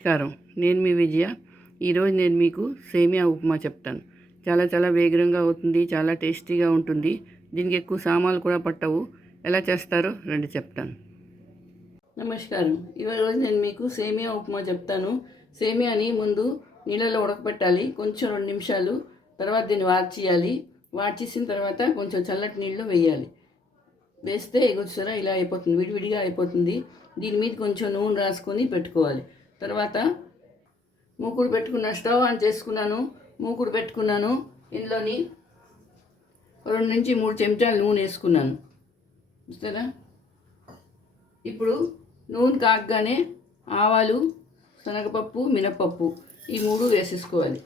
నమస్కారం, నేను మీ విజయ. ఈరోజు నేను మీకు సేమియా ఉప్మా చెప్తాను. చాలా వేగంగా అవుతుంది, చాలా టేస్టీగా ఉంటుంది. దీనికి ఎక్కువ సామాన్లు కూడా పట్టవు. ఎలా చేస్తారో రండి చెప్తాను. నమస్కారం, ఈరోజు నేను మీకు సేమియా ఉప్మా చెప్తాను. సేమియాని ముందు నీళ్ళలో ఉడకబెట్టాలి కొంచెం 2 నిమిషాలు. తర్వాత దీన్ని వార్చేయాలి. వార్చేసిన తర్వాత కొంచెం చల్లటి నీళ్ళు వేయాలి. వేస్తే ఎగొచ్చురా ఇలా అయిపోతుంది, విడివిడిగా అయిపోతుంది. దీని మీద కొంచెం నూనె రాసుకొని పెట్టుకోవాలి. తర్వాత మూకుడు పెట్టుకున్న స్టవ్ ఆన్ చేసుకున్నాను. మూకుడు పెట్టుకున్నాను. ఇందులోని 2 నుంచి 3 చెంచాలు నూనె వేసుకున్నాను. చూస్తారా? ఇప్పుడు నూనె కాగగానే ఆవాలు, శనగపప్పు, మినపప్పు ఈ 3 వేసేసుకోవాలి.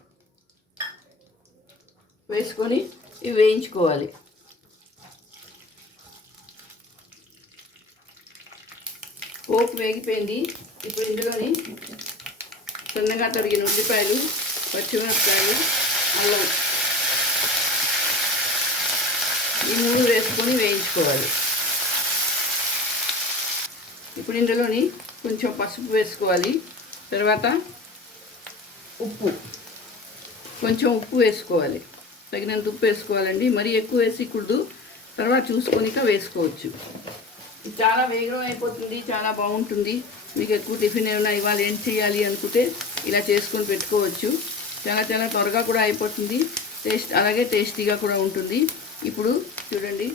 వేసుకొని ఇవి వేయించుకోవాలి. పోపు వేగిపోయింది. ఇప్పుడు ఇందులోని సన్నగా తరిగిన ఉల్లిపాయలు, పచ్చిమిరపకాయలు, అల్లం ఈ 3 వేసుకొని వేయించుకోవాలి. ఇప్పుడు ఇందులోని కొంచెం పసుపు వేసుకోవాలి. తర్వాత కొంచెం ఉప్పు వేసుకోవాలి. తగినంత ఉప్పు వేసుకోవాలండి, మరీ ఎక్కువ వేసేకూడదు. తర్వాత చూసుకొనిక వేసుకోవచ్చు. చాలా వేగం అయిపోతుంది, చాలా బాగుంటుంది. మీకు ఎక్కువ టిఫిన్ ఏమైనా ఇవాళ ఏం చేయాలి అనుకుంటే ఇలా చేసుకొని పెట్టుకోవచ్చు. చాలా త్వరగా కూడా అయిపోతుంది. అలాగే టేస్టీగా కూడా ఉంటుంది. ఇప్పుడు చూడండి,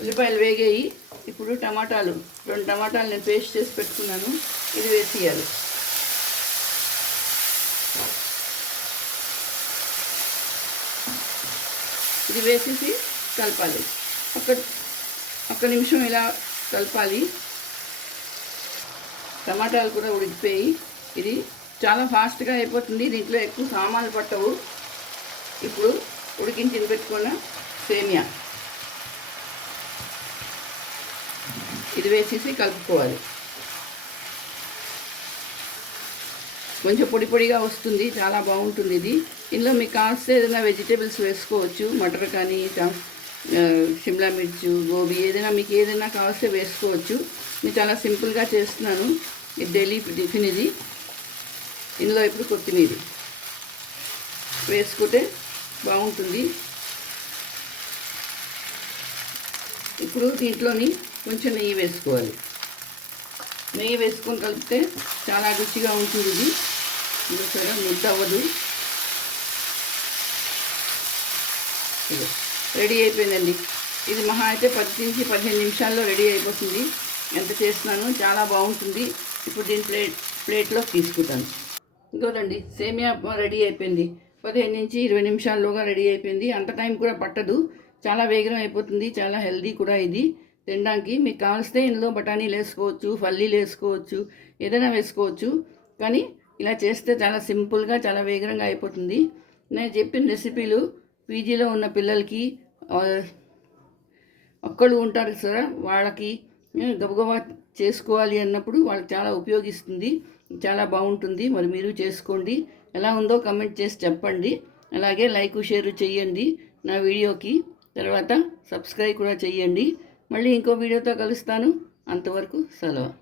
ఉల్లిపాయలు వేగాయి. ఇప్పుడు టమాటాలు 2 టమాటాలు నేను పేస్ట్ చేసి పెట్టుకున్నాను. ఇది వేసేయాలి. ఇది వేసేసి కలపాలి. ఒక్క నిమిషం ఇలా కలపాలి. టమాటాలు కూడా ఉడికిపోయి ఇది చాలా ఫాస్ట్గా అయిపోతుంది. దీంట్లో ఎక్కువ సామాన్లు పట్టవు. ఇప్పుడు ఉడికించి పెట్టుకున్న సేమియా ఇది వేసేసి కలుపుకోవాలి. కొంచెం పొడిగా వస్తుంది, చాలా బాగుంటుంది ఇది. ఇందులో మీకు కావాల్సిన ఏదైనా వెజిటేబుల్స్ వేసుకోవచ్చు. మటర్ కానీ, షిమ్లా మిర్చి, గోబీ మీకు ఏదైనా కావాల్సి వేసుకోవచ్చు. నేను చాలా సింపుల్గా చేస్తున్నాను. ఇది డైలీ టిఫిన్ ఇది. ఇందులో ఇప్పుడు కొత్తిమీర వేసుకుంటే బాగుంటుంది. ఇప్పుడు దీంట్లోని కొంచెం నెయ్యి వేసుకోవాలి. నెయ్యి వేసుకొని కలిపితే చాలా రుచిగా ఉంటుంది. ఇది సరే ముద్ద అవ్వదు. రెడీ అయిపోయిందండి. ఇది మహా అయితే 10 నుంచి 15 నిమిషాల్లో రెడీ అయిపోతుంది. ఎంత చేస్తున్నాను, చాలా బాగుంటుంది. ఇప్పుడు దీని ప్లేట్లో తీసుకుంటాను. ఇంకోనండి, సేమియా రెడీ అయిపోయింది. 15 నుంచి 20 నిమిషాల్లోగా రెడీ అయిపోయింది. అంత టైం కూడా పట్టదు. చాలా వేగం అయిపోతుంది. చాలా హెల్దీ కూడా ఇది తినడానికి. మీకు కావలిస్తే ఇందులో బఠానీలు వేసుకోవచ్చు, పల్లీలు వేసుకోవచ్చు, ఏదైనా వేసుకోవచ్చు. కానీ ఇలా చేస్తే చాలా సింపుల్గా, చాలా వేగంగా అయిపోతుంది. నేను చెప్పిన రెసిపీలు పీజీలో ఉన్న పిల్లలకి, ఒక్కళ్ళు ఉంటారు సార్, వాళ్ళకి గబగబా చేసుకోవాలి అన్నప్పుడు వాళ్ళకి చాలా ఉపయోగిస్తుంది. చాలా బాగుంటుంది. మరి మీరు చేసుకోండి. ఎలా ఉందో కమెంట్ చేసి చెప్పండి. అలాగే లైక్, షేర్ చేయండి నా వీడియోకి. తర్వాత సబ్స్క్రైబ్ కూడా చేయండి. మళ్ళీ ఇంకో వీడియోతో కలుస్తాను. అంతవరకు సెలవు.